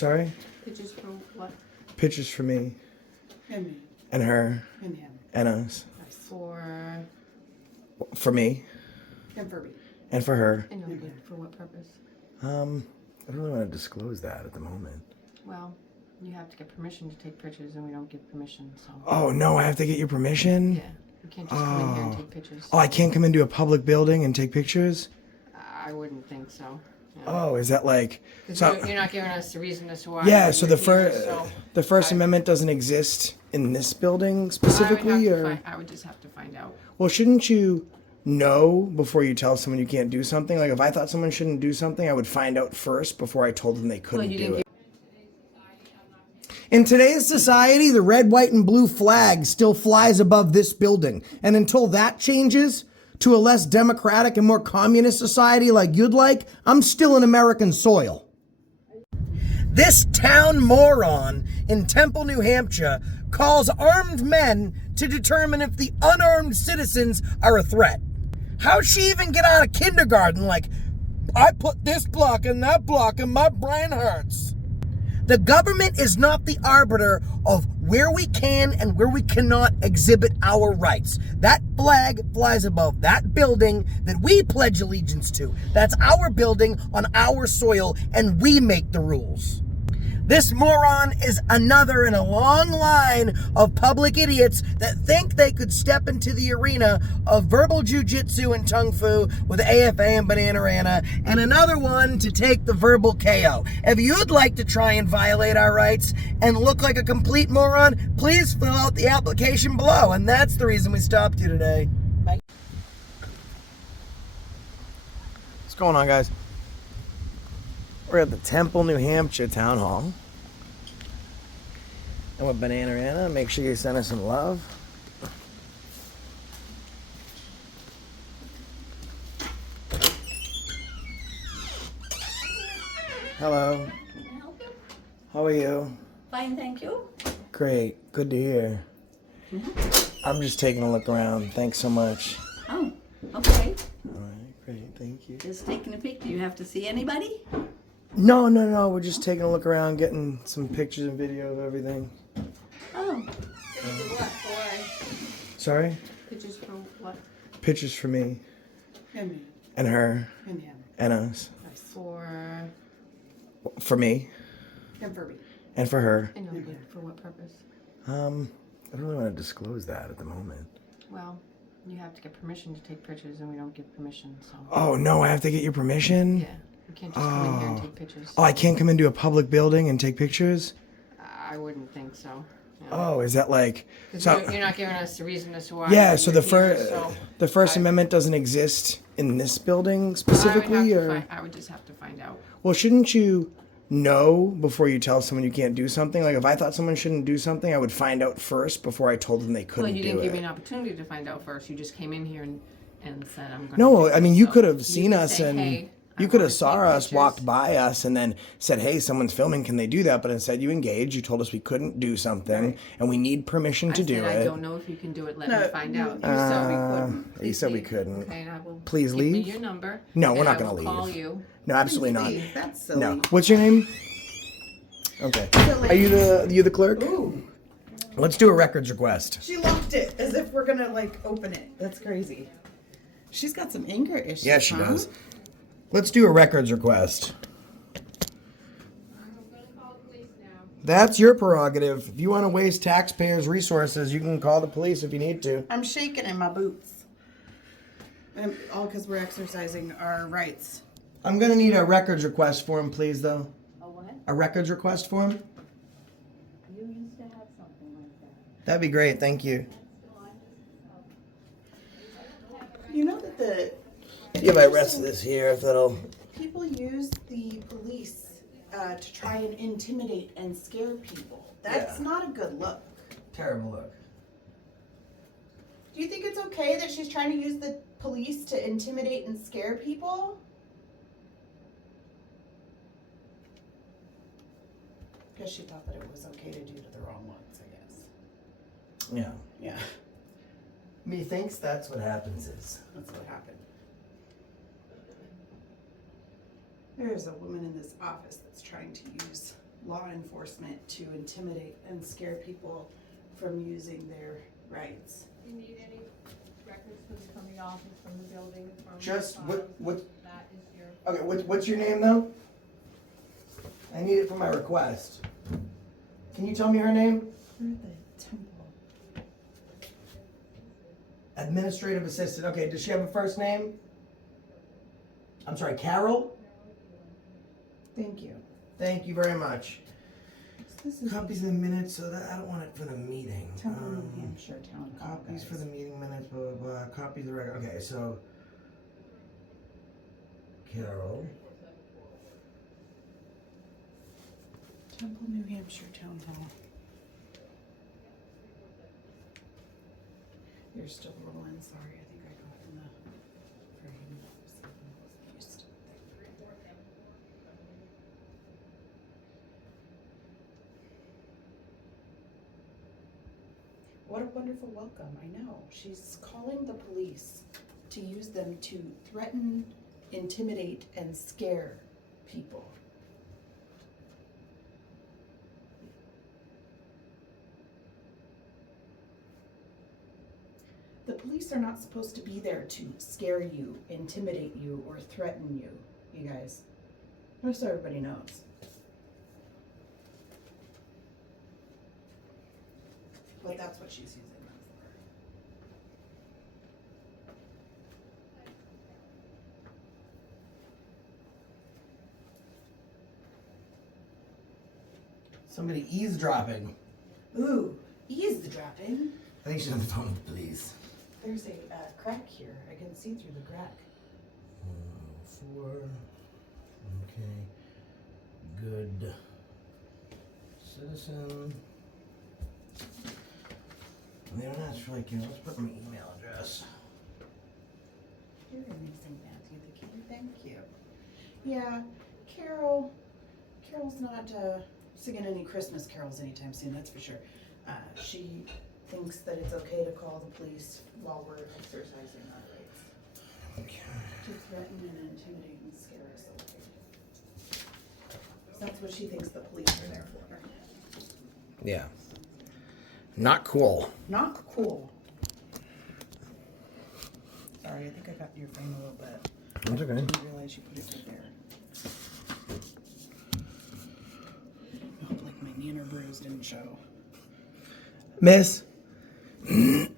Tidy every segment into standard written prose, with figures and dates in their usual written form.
Sorry? Pictures for what? Pictures for me. And me. And her. And him. And us. For me. And for me. And for her. I know, but for what purpose? I don't really want to disclose that at the moment. Well, you have to get permission to take pictures, and we don't give permission, so. Oh, no, I have to get your permission? Yeah, you can't just come in here and take pictures. Oh, I can't come into a public building and take pictures? I wouldn't think so. Yeah. Oh, is that like... So, you're not giving us the reason as to why. Yeah, so the First Amendment doesn't exist in this building specifically? I would just have to find out. Well, shouldn't you know before you tell someone you can't do something? Like, if I thought someone shouldn't do something, I would find out first before I told them they couldn't do it. In today's society, the red, white, and blue flag still flies above this building. And until that changes to a less democratic and more communist society like you'd like, I'm still in American soil. This town moron in Temple, New Hampshire, calls armed men to determine if the unarmed citizens are a threat. How'd she even get out of kindergarten like, I put this block and that block and my brain hurts? The government is not the arbiter of where we can and where we cannot exhibit our rights. That flag flies above that building that we pledge allegiance to. That's our building on our soil, and we make the rules. This moron is another in a long line of public idiots that think they could step into the arena of verbal jujitsu and tung fu with AFA and Bananarana, and another one to take the verbal KO. If you'd like to try and violate our rights and look like a complete moron, please fill out the application below. And that's the reason we stopped you today. Bye. What's going on, guys? We're at the Temple, New Hampshire Town Hall. And with Bananarana, make sure you send us some love. Hello. Can I help you? How are you? Fine, thank you. Great. Good to hear. I'm just taking a look around. Thanks so much. Oh, okay. All right, great. Thank you. Just taking a pic. Do you have to see anybody? No. We're just taking a look around, getting some pictures and video of everything. Oh, Pictures for what? For? Sorry? Pictures for what? Pictures for me. And me. And her. And him. And us. For me. And for me. And for her. I know, but for what purpose? I don't really want to disclose that at the moment. Well, you have to get permission to take pictures, and we don't give permission, so. Oh, no, I have to get your permission? Yeah, you can't just come in here and take pictures. Oh, I can't come into a public building and take pictures? I wouldn't think so. Yeah. Oh, is that like... So, you're not giving us the reason as to why. Yeah, so the First I- Amendment doesn't exist in this building specifically? I would just have to find out. Well, shouldn't you know before you tell someone you can't do something? Like, if I thought someone shouldn't do something, I would find out first before I told them they couldn't do it. Well, you didn't give me an opportunity to find out first. You just came in here and said, I'm going to No, I mean, you could have seen us say, and... hey, You could have saw us, walked by us, and then said, hey, someone's filming, can they do that? But instead you engaged, you told us we couldn't do something, and we need permission to do it. I don't know if you can do it, let me find out. You said we couldn't. You said we couldn't. Okay, and I will Please give me leave? your number. No, we're and not I going to will leave. call you. No, absolutely not. That's silly. No. What's your name? Okay. Are you the clerk? Ooh. Let's do a records request. She locked it as if we're gonna open it. That's crazy. She's got some anger issues. Yeah, she huh? does. Let's do a records request. I'm going to call the police now. That's your prerogative. If you want to waste taxpayers' resources, you can call the police if you need to. I'm shaking in my boots. And all because we're exercising our rights. I'm going to need a records request form, please, though. a what? A records request form? You used to have something like that. That'd be great, thank you. You know that the Give my rest of this here if that'll... people use the police to try and intimidate and scare people. That's Yeah. not a good look. Terrible look. Do you think it's okay that she's trying to use the police to intimidate and scare people? Because she thought that it was okay to do to the wrong ones, I guess. Yeah. Yeah, Methinks that's what happens is. that's what happened. There's a woman in this office that's trying to use law enforcement to intimidate and scare people from using their rights. Do you need any records from the office, from the building, from Just the what? files? That is your. Okay, what's your name though? I need it for my request. Can you tell me her name? Through the temple. Administrative assistant. Okay, does she have a first name? I'm sorry, Carol? Thank you. Thank you very much. This is Copies of the minutes, so that I don't want it for the meeting. Temple, New Hampshire Town Hall. Copies for guys. the meeting minutes, blah, blah, blah. Copies of the record. Okay, so Carol. Temple, New Hampshire Town Hall. You're still rolling. Sorry, I think I got in the frame. Used. What a wonderful welcome. I know. She's calling the police to use them to threaten, intimidate, and scare people. The police are not supposed to be there to scare you, intimidate you, or threaten you, you guys. Just so everybody knows. But that's what she's using them Somebody eavesdropping. for. Ooh, eavesdropping. I think she's on the phone with the police. There's a crack here. I can see through the crack. 4. Okay. Good citizen. They don't ask for like, let's put my email address. You're amazing, Matthew the King. Thank you. Yeah, Carol's not singing any Christmas carols anytime soon, that's for sure. She thinks that it's okay to call the police while we're exercising our rights. Okay. To threaten and intimidate and scare us away. That's what she thinks the police are there for. Yeah. Not cool. Not cool. Sorry, I think I got your frame a little bit. That's okay. I didn't realize you put it right there. I hope like my knee or bruise didn't show. Miss. I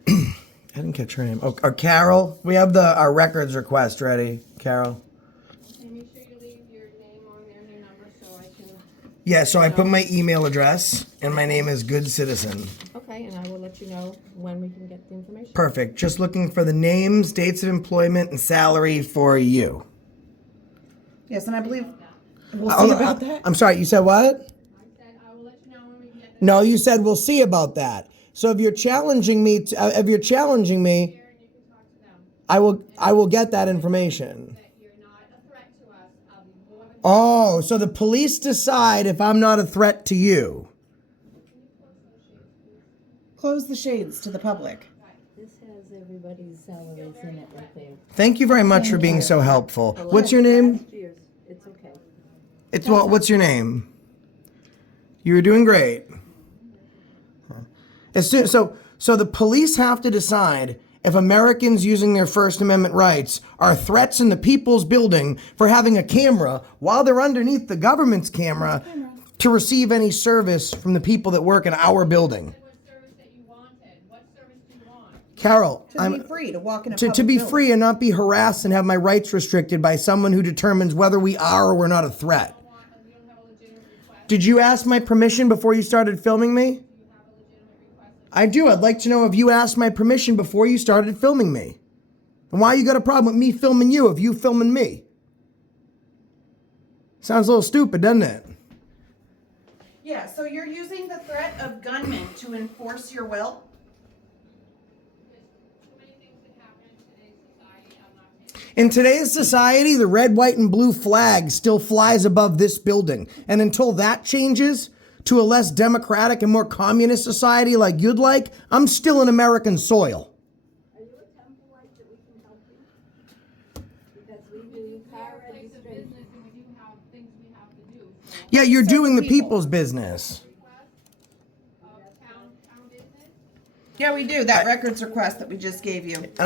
didn't catch her name. Oh, Carol. We have our records request ready. Carol. Okay, make sure you leave your name on there and your number so I can. Yeah, so I put my email address, and my name is Good Citizen. Okay, and I will let you know when we can get the information. Perfect. Just looking for the names, dates of employment, and salary for you. Yes, and I believe we'll see about that. I'm sorry, you said what? I said I will let you know when we can get the. No, you said we'll see about that. So if you're challenging me, Here and you can talk to them. I will get that information. That you're not a threat to us. I'll be more than. Oh, so the police decide if I'm not a threat to you. Close the shades to the public. This has everybody's salaries in it right there. Thank you very much for being so helpful. What's your name? Last year's, it's okay. It's what's your name? You were doing great. So the police have to decide if Americans using their First Amendment rights are threats in the people's building for having a camera while they're underneath the government's camera to receive any service from the people that work in our building. What service that you wanted? What service do you want? Carol, To be free to walk in a to public be building. free and not be harassed and have my rights restricted by someone who determines whether we are or we're not a threat. We don't have a legitimate request. Did you ask my permission before you started filming me? You have a legitimate request. I do. I'd like to know if you asked my permission before you started filming me. And why you got a problem with me filming you if you filming me? Sounds a little stupid, doesn't it? Yeah, so you're using the threat of gunmen to enforce your will? Too many things that happen in today's society. I'm not taking. In today's society, the red, white, and blue flag still flies above this building. And until that changes to a less democratic and more communist society like you'd like, I'm still in American soil. Are you a temple like that we can help you? Because we do car We're a place of registration. business and we do have things we have to do. So Yeah, you're doing the people. people's business. Yeah, we do. That records request that we just gave you. And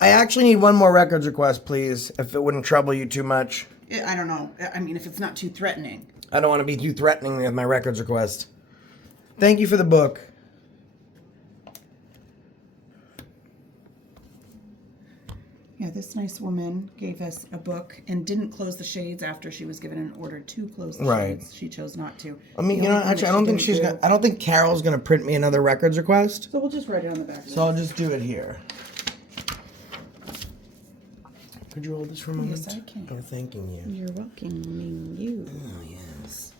I actually need one more records request, please, if it wouldn't trouble you too much. I don't know. I mean, if it's not too threatening. I don't want to be too threatening with my records request. Thank you for the book. Yeah, this nice woman gave us a book and didn't close the shades after she was given an order to close the Right. shades. She chose not to. I mean, The you know, only thing actually, that I don't she think didn't she's do- gonna. I don't think Carol's gonna print me another records request. So we'll just write it on the back. So I'll just do it here. Could you hold this for a moment? Yes, I can. Oh, thanking you. You're welcoming you. Oh, yes.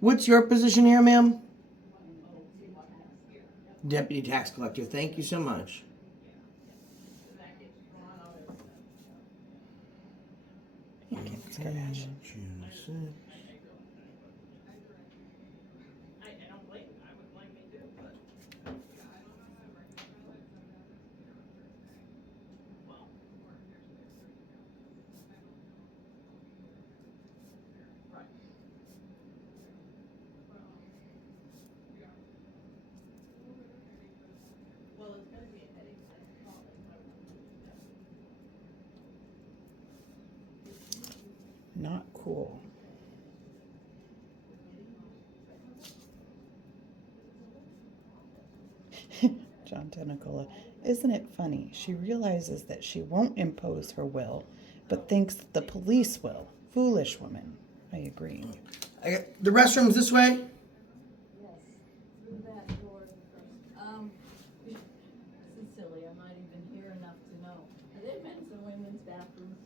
What's your position here, ma'am? Deputy tax collector. Thank you so much. Not cool. John Tenicola. Isn't it funny? She realizes that she won't impose her will, but thinks that the police will. Foolish woman. I agree. The restroom's this way? Yes, through that door first. Cecilia might even hear enough to know. Are there men's and women's bathrooms?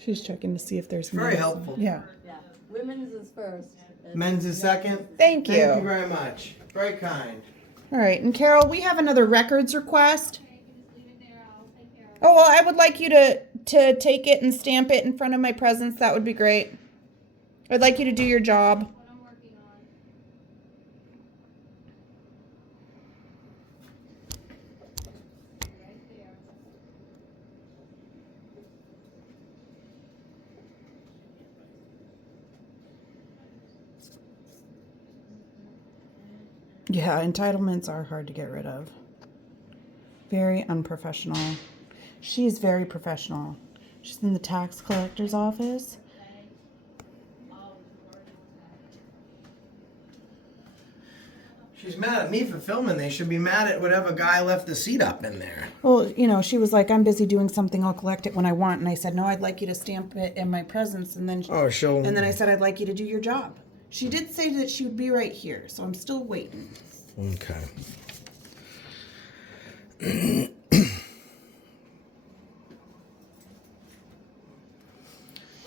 She's checking to see if there's Very men's- helpful. Yeah. Yeah, women's is first. Men's is second? Thank you. Thank you very much. Very kind. All right, and Carol, we have another records request. Oh, well, I would like you to take it and stamp it in front of my presence. That would be great. I'd like you to do your job. Yeah, entitlements are hard to get rid of. Very unprofessional. She's very professional. She's in the tax collector's office. She's mad at me for filming. They should be mad at whatever guy left the seat up in there. Well, you know, she was like, I'm busy doing something. I'll collect it when I want. And I said, no, I'd like you to stamp it in my presence. And then, Oh, she'll... and then I said, I'd like you to do your job. She did say that she would be right here. So I'm still waiting. Okay.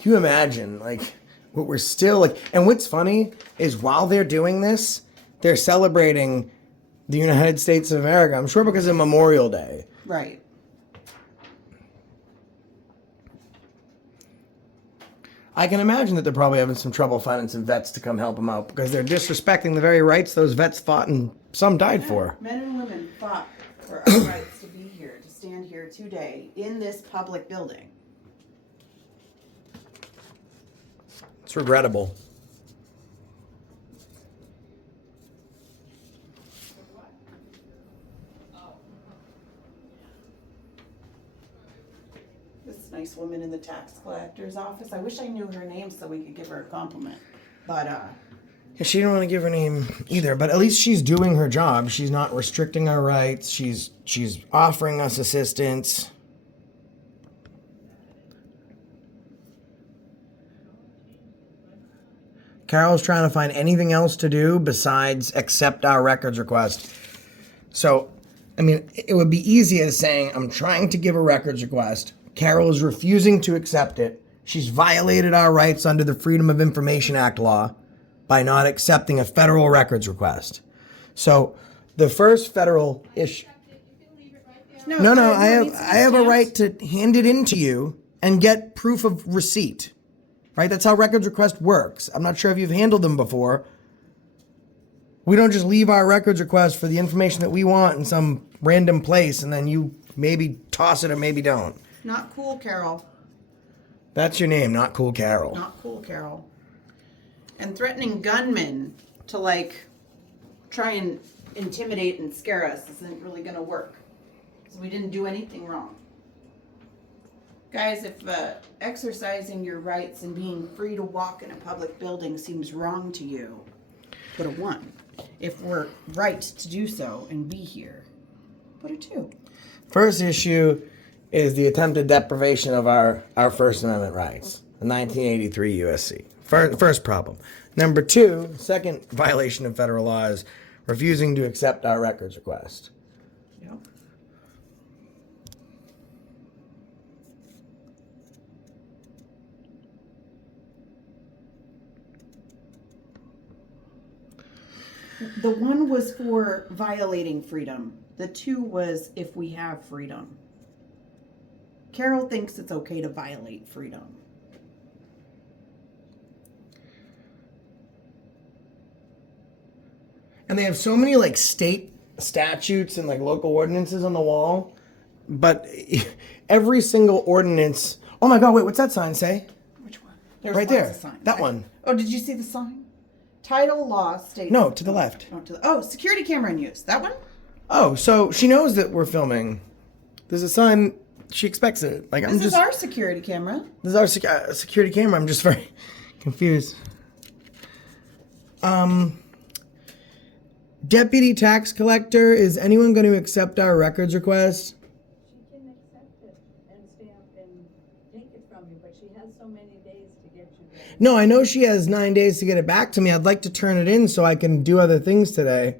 Can you imagine, like, what we're still, like, and what's funny is while they're doing this, they're celebrating the United States of America. I'm sure because of Memorial Day. Right. I can imagine that they're probably having some trouble finding some vets to come help them out because they're disrespecting the very rights those vets fought and some died for. Men and women fought for our rights to be here, to stand here today in this public building. It's regrettable. This nice woman in the tax collector's office. I wish I knew her name so we could give her a compliment. But Yeah, she didn't want to give her name either, but at least she's doing her job. She's not restricting our rights. She's offering us assistance. Carol's trying to find anything else to do besides accept our records request. So, I mean, it would be easy as saying, I'm trying to give a records request. Carol is refusing to accept it. She's violated our rights under the Freedom of Information Act law by not accepting a federal records request. So, the first federal issue... No, I have a right to hand it in to you and get proof of receipt. Right? That's how records request works. I'm not sure if you've handled them before. We don't just leave our records request for the information that we want in some random place and then you maybe toss it or maybe don't. Not cool, Carol. That's your name, not Cool Carol. Not cool, Carol. And threatening gunmen to like try and intimidate and scare us isn't really going to work. Because we didn't do anything wrong. Guys, if exercising your rights and being free to walk in a public building seems wrong to you, put a 1. If we're right to do so and be here, put a 2. First issue is the attempted deprivation of our First Amendment rights, the 1983 USC. First problem. Number 2, second violation of federal law is refusing to accept our records request. Yep. The 1 was for violating freedom. The 2 was if we have freedom. Carol thinks it's okay to violate freedom. And they have so many like state statutes and like local ordinances on the wall, but every single ordinance. Oh my God! Wait, what's that sign say? Which one? There's Right lots there. of signs. That one. Oh, did you see the sign? Title law states. No, to the left. Security camera in use. That one? Oh, so she knows that we're filming. There's a sign. She expects it. Like This is our security camera. This is our security camera. I'm just very confused. Deputy tax collector, is anyone going to accept our records request? She can accept it and stamp and take it from you, but she has so many days to get you there. No, I know she has 9 days to get it back to me. I'd like to turn it in so I can do other things today.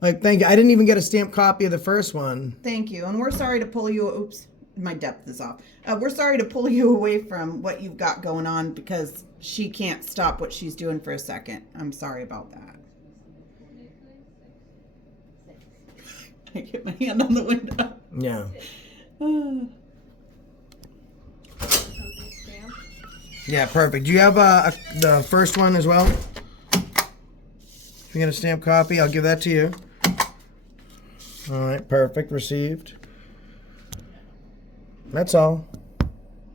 Like, thank you. I didn't even get a stamped copy of the first one. Thank you. And we're sorry to pull you. Oops, my depth is off. We're sorry to pull you away from what you've got going on because she can't stop what she's doing for a second. I'm sorry about that. I get my hand on the window. Yeah. Something stamped. Yeah, perfect. Do you have the first one as well? If you get a stamped copy, I'll give that to you. All right, perfect. Received. That's all.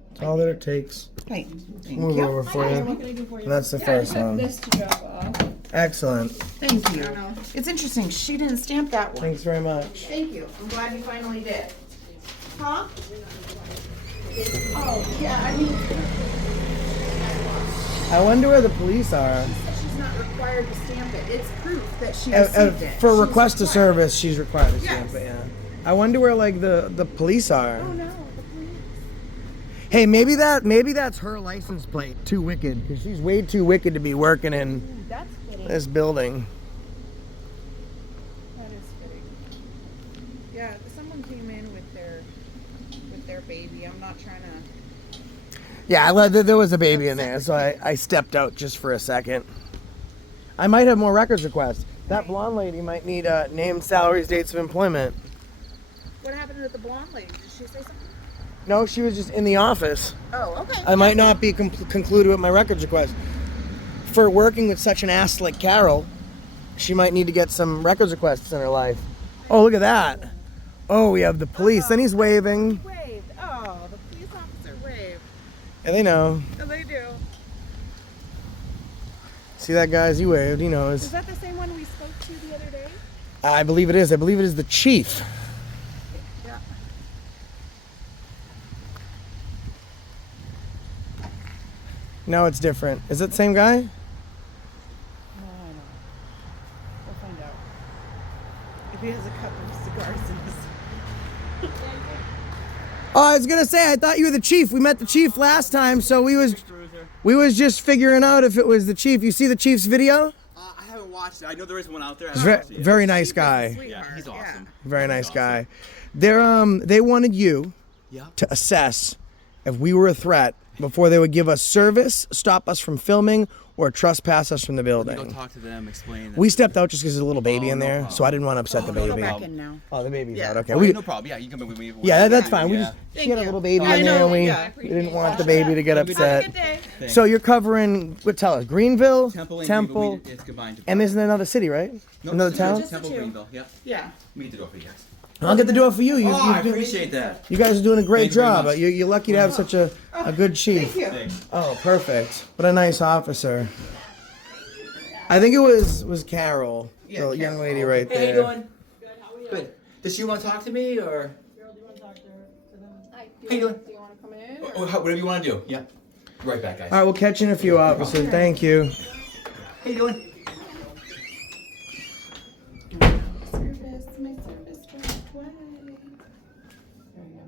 That's all that it takes. Hey, thank Move you. over for you. What can I do for you? That's the first one. This to drop off. Excellent. Thank you. It's interesting. She didn't stamp that one. Thanks very much. Thank you. I'm glad you finally did. Huh? Oh, yeah, I mean, I wonder where the police are. she's not required to stamp it. It's proof that she received it. For She's request of required. service, she's required to Yes. stamp it, yeah. I wonder where like the police are. Oh, no. Hey, maybe that's her license plate. Too wicked, because she's way too wicked to be working in That's fitting. this building. That is fitting. Yeah, someone came in with their baby. I'm not trying to. Yeah, there was a baby in there, so I stepped out just for a second. I might have more records requests. That blonde lady might need named salaries, dates of employment. What happened with the blonde lady? Did she say something? No, she was just in the office. Oh, okay. I might not be concluded with my records request. For working with such an ass like Carol, she might need to get some records requests in her life. Oh, look at that. Oh, we have the police. And he's waving. Waved. Oh, the police officer waved. And they know. Oh, they do. See that, guys? He waved. He knows. Is that the same one we spoke to the other day? I believe it is. I believe it is the chief. Yeah. No, it's different. Is it the same guy? No, I know. We'll find out. If he has a cup of cigars in his. Oh, I was gonna say, I thought you were the chief. We met the chief last time, so we was just figuring out if it was the chief. You see the chief's video? I haven't watched it. I know there is one out there. I He's haven't watched it yet. very nice guy. Yeah, he's awesome. Very nice guy. They wanted you Yeah. to assess if we were a threat before they would give us service, stop us from filming, or trespass us from the You go building. talk to them, explain. We stepped out just because there's a little baby in no there, problem. so I didn't want to upset the no baby. Back in now. Oh, the baby's Yeah. out. Okay. Oh, We, no problem. Yeah, you can come with me. yeah, that's fine. We Yeah. just she had a little baby I in there, know, and we yeah. didn't want the baby to get upset. day. So you're covering, what, tell us, Greenville, Temple and Temple, Greenville, it's combined. and there's another city, right? No, Another it's town? Temple, two. Greenville. Yeah. Yeah. We need to go for you guys. I'll get the door for you. Oh, I appreciate that. You guys are doing a great Thank you very job. much. You're lucky to have such a good chief. Thank you. Thanks. Oh, perfect. What a nice officer. I think it was Carol, the young lady right Hey, how you there. doing? Good. How are you? Good. Does she want to talk to me or? Girl, do you want to talk to them? Hi, How you doing? do you want to come in? Whatever you want to do. Yeah. Right back, guys. All right, we'll catch you in a few, officer. Thank you. How you doing? Service, my service right away. There you go.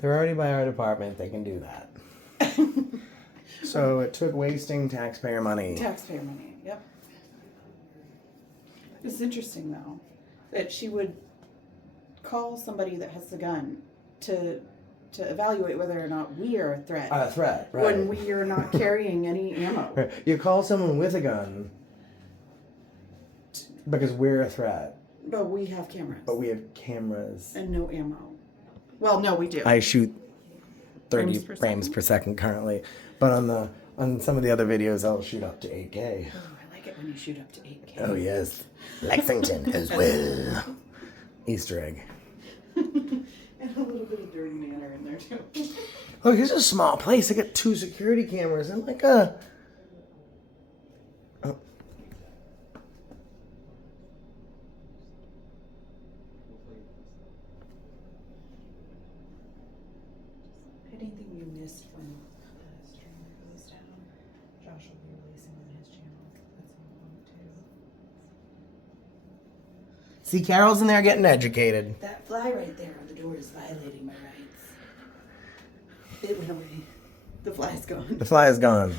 They're already by our department. They can do that. So it took wasting taxpayer money. Taxpayer money, yep. It's interesting though, that she would call somebody that has the gun to evaluate whether or not we are a threat A threat, right? when we are not carrying any ammo. You call someone with a gun because we're a threat, But we have cameras but we have cameras. and no ammo. Well, no, we do. I shoot 30 Frames per frames per second currently, but on some of the other videos I'll shoot up to 8K. Oh, I like it when you shoot up to 8K. Oh yes, Lexington as well. Easter egg. And a little bit of dirty manner in there too. Look, here's a small place. I got 2 security cameras and like a. Oh. Anything you missed from the stream that goes down, Josh will be releasing on his channel at some point too. See, Carol's in there getting educated. That fly right there on the door is violating my rights. It went away. The fly's gone. The fly is gone.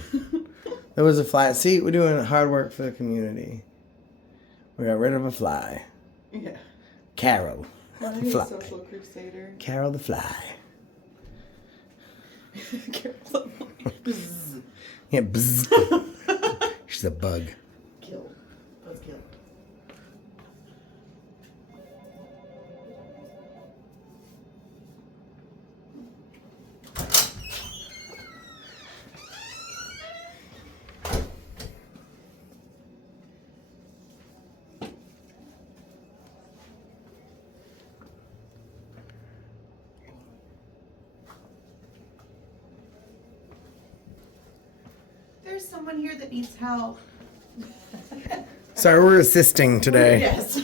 There was a fly. See, we're doing hard work for the community. We got rid of a fly. Yeah. Carol. I'm The a fly. social crusader. Carol the fly. Carol. Bzzz. Yeah, bzz. She's a bug. Killed. Was killed. There's someone here that needs help. Sorry, we're assisting today. Yes.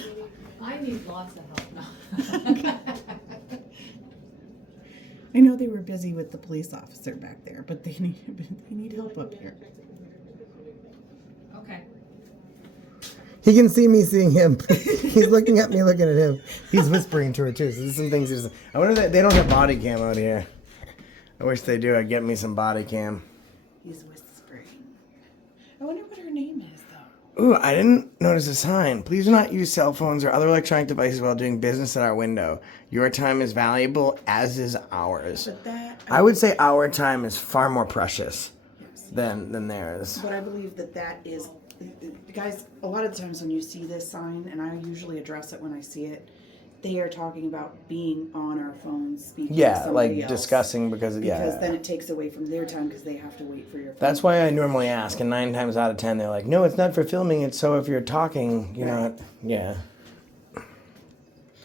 I need lots of help now. I know they were busy with the police officer back there, but they need help up here. Okay. He can see me seeing him. He's looking at me, looking at him. He's whispering to her too. So there's some things. I wonder that they don't have body cam out here. I wish they do. I'd get me some body cam. He's whispering. I wonder what her name is, though. Ooh, I didn't notice a sign. Please do not use cell phones or other electronic devices while doing business at our window. Your time is valuable, as is ours. But that I would say our time is far more precious than theirs. But I believe that is, guys. A lot of the times when you see this sign, and I usually address it when I see it, they are talking about being on our phones, speaking to Yeah, somebody like else. discussing because Then it takes away from their time because they have to wait for your phone. That's why I normally ask, and 9 times out of 10 they're like, "No, it's not for filming. It's so if you're talking, you're Right. not." Yeah.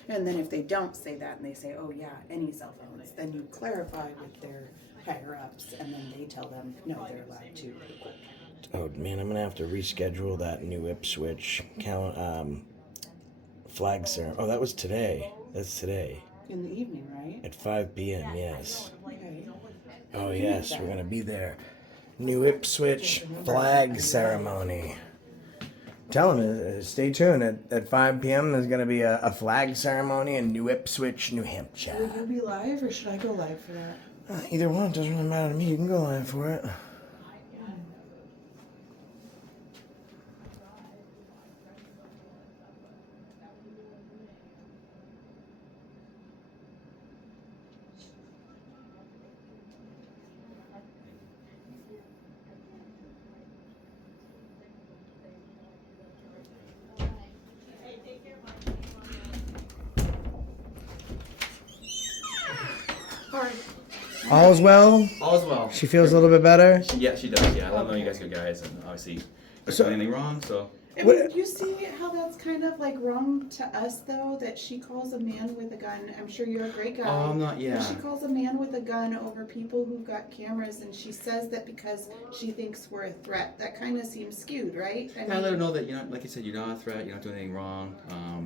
And then if they don't say that and they say, "Oh yeah, any cell phones," then you clarify with their higher ups, and then they tell them, "No, they're allowed to record." Oh man, I'm gonna have to reschedule that new Ipswich flag ceremony. Oh, that was today. That's today In the evening, right? at 5 p.m. Yes. Okay. Oh yes, we're gonna be there. New Ipswich flag ceremony. Tell them, stay tuned. At 5 p.m. there's gonna be a flag ceremony in New Ipswich, New Hampshire. Will you be live, or should I go live for that? Either one, doesn't really matter to me. You can go live for it. All right. All's well? All's well. She feels a little bit better? Yeah, she does. Yeah, I love knowing you guys good guys, and obviously, not doing anything wrong. So. I mean, you see how that's kind of like wrong to us, though, that she calls a man with a gun. I'm sure you're a great guy. Oh, I'm not. But Yeah. she calls a man with a gun over people who've got cameras, and she says that because she thinks we're a threat. That kind of seems skewed, right? I let her know that you're not, like you said, you're not a threat. You're not doing anything wrong.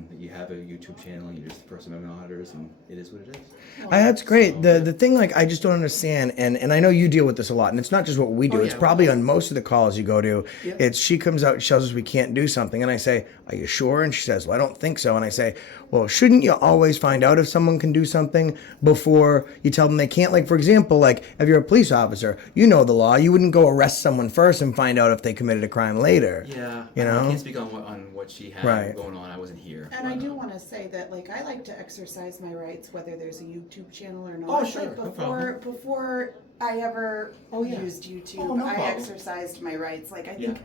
That you have a YouTube channel. And you're just the person that monitors, and it is what it is. That's great. The thing, like, I just don't understand, and I know you deal with this a lot, and it's not just what we do. Oh, it's yeah, probably well, on most of the calls you go to. Yeah. It's she comes out, she tells us we can't do something, and I say, are you sure? And she says, well, I don't think so. And I say, well, shouldn't you always find out if someone can do something before you tell them they can't? Like, for example, like, if you're a police officer, you know the law. You wouldn't go arrest someone first and find out if they committed a crime later. Yeah. You know? I can't speak on what she had Right. going on. I wasn't here. And I do want to say that, like, I like to exercise my rights, whether there's a YouTube channel or not. Oh, sure, Like, no before I ever yeah. used YouTube, Oh, no I problem. exercised my rights. Like, I Yeah. think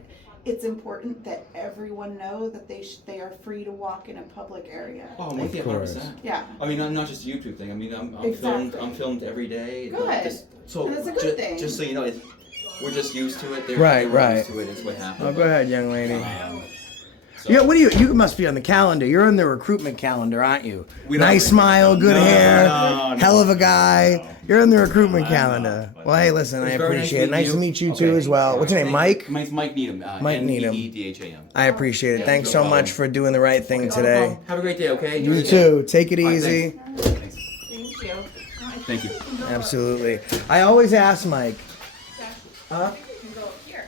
it's important that everyone know that they are free to walk in a public area. Oh, I'm with you 100%. Yeah. I mean, not just a YouTube thing. I mean, I'm Exactly. filmed. I'm filmed every day. Good. So And it's a good thing. Just so you know, we're just used to it. They're Right, we're right. Used to it. It's what happens. Oh, go ahead, young lady. So- Yeah, what do you must be on the calendar. You're on the recruitment calendar, aren't you? We don't- Nice smile, good No, hair, no. hell of a guy. You're on the recruitment calendar. Well, hey, listen, I It's very appreciate it. Nice to meet you too Okay. as well. What's your name, Mike? Mine's Mike Needham. Mike Needham. Needham. I appreciate it. Thanks so no much problem. for doing the right thing today. Have a great day, okay? Enjoy You the too. day. Take it All right, easy. thanks. Thank you. Thank you. Absolutely. I always ask Mike. Huh? You can go here.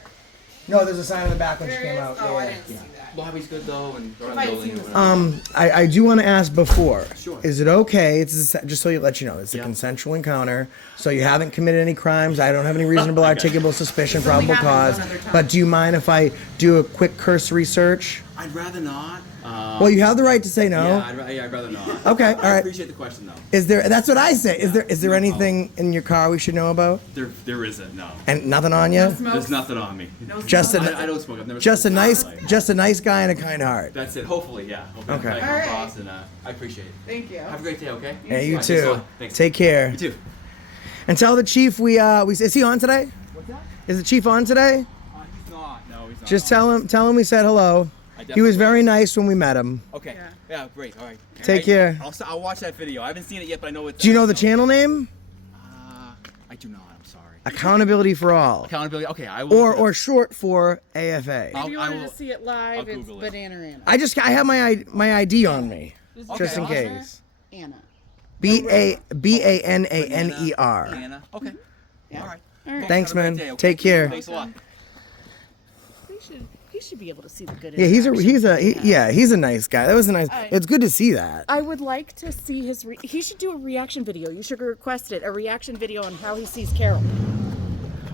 No, there's a sign in the back when she There came is? out. Oh, I Yeah. didn't see that. Lobby's good though, and around the I'd building. seen and this. whatever. I do want to ask before. Sure. Is it okay? Just so you let you know, it's a Yeah. consensual encounter. So you haven't committed any crimes. I don't have any reasonable articulable suspicion, It's only probable happened cause. one other time. But do you mind if I do a quick cursory search? I'd rather not. Well, you have the right to say no. Yeah, I'd rather not. Okay, all I right. appreciate the question though. Is there? That's what I say. Is there No anything in your car we should know about? There isn't. No. And nothing on you? There's nothing on me. Just I a don't smoke. I've never. just a smoked nice in my life. just a nice guy and a kind heart. That's it. Hopefully, yeah. Hopefully Okay. I'm All right. boss, and I appreciate it. Thank you. Have a great day, okay? Hey, you All right, thanks a too. lot. Thanks. Take care. You too. And tell the chief we is he on today? What's that? Is the chief on today? He's not. No, he's not. Just tell him we said hello. He was very nice when we met him. Okay. Yeah, great. All right. Take care. I'll watch that video. I haven't seen it yet, but I know it's. Do you know the channel name? I do not. I'm sorry. Accountability for All. Accountability. Okay, I will. Or short for AFA. I'll- If you I wanted will- to see it live, I'll it's Google it. Banana Anna. I have my ID on me, just in Okay. case. Anna. BANANER. Anna. Okay. Yeah. All right. All right. Thanks, Have a great man. day, okay? Take care. Thanks a lot. He should be able to see the good. Yeah, he's interactions we have. he's a nice guy. That was a nice. right. It's good to see that. I would like to see his. He should do a reaction video. You should request it. A reaction video on how he sees Carol.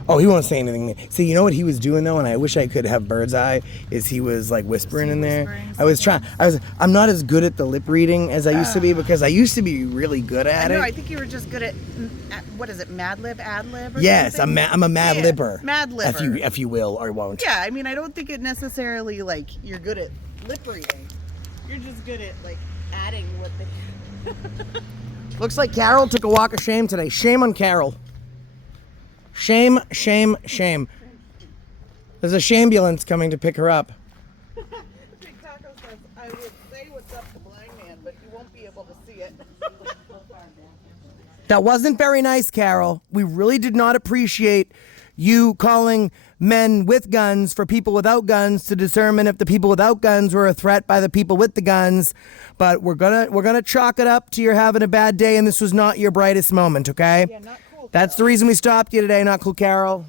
Oh, he won't say anything. See, you know what he was doing though, and I wish I could have bird's eye. Is he was like whispering in there. I'm not as good at the lip reading as I used to be because I used to be really good at No, it. I think you were just good at what is it, Mad Lib, Ad Lib? Or Yes, something? I'm a mad Yeah, libber. Mad libber. If you will or won't. Yeah, I mean, I don't think it necessarily like you're good at lip reading. You're just good at like adding what they. Looks like Carol took a walk of shame today. Shame on Carol. Shame, shame, shame. There's a shambulance coming to pick her up. Big Taco says, I would say what's up to blind man, but you won't be able to see it. That wasn't very nice, Carol. We really did not appreciate you calling men with guns for people without guns to determine if the people without guns were a threat by the people with the guns. But we're gonna chalk it up to you're having a bad day and this was not your brightest moment, okay? Yeah, not cool. That's the reason we stopped you today, not cool, Carol.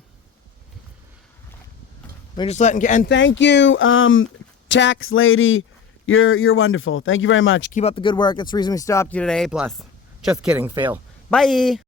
We're just letting, and thank you, tax lady. You're wonderful. Thank you very much. Keep up the good work. That's the reason we stopped you today. A+. Just kidding, fail. Bye.